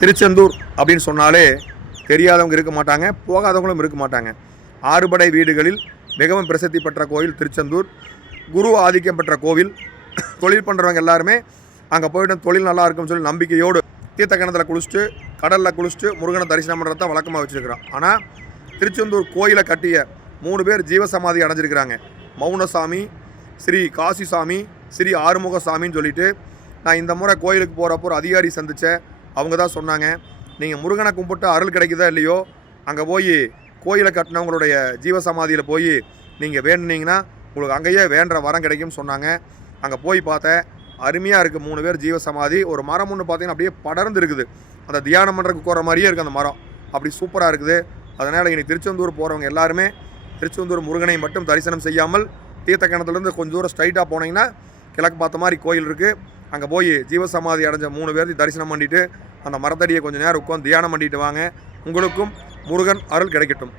திருச்செந்தூர் அப்படின்னு சொன்னாலே தெரியாதவங்க இருக்க மாட்டாங்க, போகாதவங்களும் இருக்க மாட்டாங்க. ஆறுபடை வீடுகளில் மிகவும் பிரசித்தி பெற்ற கோயில் திருச்செந்தூர். குரு ஆதிக்கம் பெற்ற கோவில். தொழில் பண்ணுறவங்க எல்லாருமே அங்கே போய்ட்டு தொழில் நல்லா இருக்குன்னு சொல்லி நம்பிக்கையோடு தீர்த்த கிணத்துல குளிச்சுட்டு கடலில் குளிச்சுட்டு முருகனை தரிசனம் பண்ணுறது தான் வழக்கமாக வச்சுருக்கிறோம். ஆனால் திருச்செந்தூர் கோயிலை கட்டிய 3 பேர் ஜீவசமாதி அடைஞ்சிருக்கிறாங்க. மௌனசாமி, ஸ்ரீ காசிசாமி, ஸ்ரீ ஆறுமுகசாமின்னு சொல்லிட்டு நான் இந்த முறை கோயிலுக்கு போகிறப்போ ஒரு அதிகாரி சந்தித்தேன். அவங்க தான் சொன்னாங்க, நீங்கள் முருகனை கும்பிட்டு அருள் கிடைக்குதா இல்லையோ, அங்கே போய் கோயிலை கட்டினவங்களுடைய ஜீவசமாதியில் போய் நீங்கள் வேணுனீங்கன்னா உங்களுக்கு அங்கேயே வேண்டுற வரம் கிடைக்கும்னு சொன்னாங்க. அங்கே போய் பார்த்தேன், அருமையாக இருக்குது. 3 பேர் ஜீவசமாதி. ஒரு மரம் ஒன்று பார்த்தீங்கன்னா அப்படியே படர்ந்து இருக்குது. அந்த தியானம் பண்ணுறதுக்கு போகிற மாதிரியே இருக்குது அந்த மரம். அப்படி சூப்பராக இருக்குது. அதனால் இனி திருச்செந்தூர் போகிறவங்க எல்லாருமே திருச்செந்தூர் முருகனை மட்டும் தரிசனம் செய்யாமல் தீர்த்த கிணத்துலேருந்து கொஞ்சம் தூரம் ஸ்ட்ரைட்டாக போனீங்கன்னா கிழக்கு பார்த்த மாதிரி கோயில் இருக்குது. அங்கே போய் ஜீவசமாதி அடைஞ்ச 3 பேர்த்தையும் தரிசனம் பண்ணிவிட்டு அந்த மரத்தடியை கொஞ்சம் நேரம் உட்காந்து தியானம் பண்ணிட்டு வாங்க. உங்களுக்கும் முருகன் அருள் கிடைக்கட்டும்.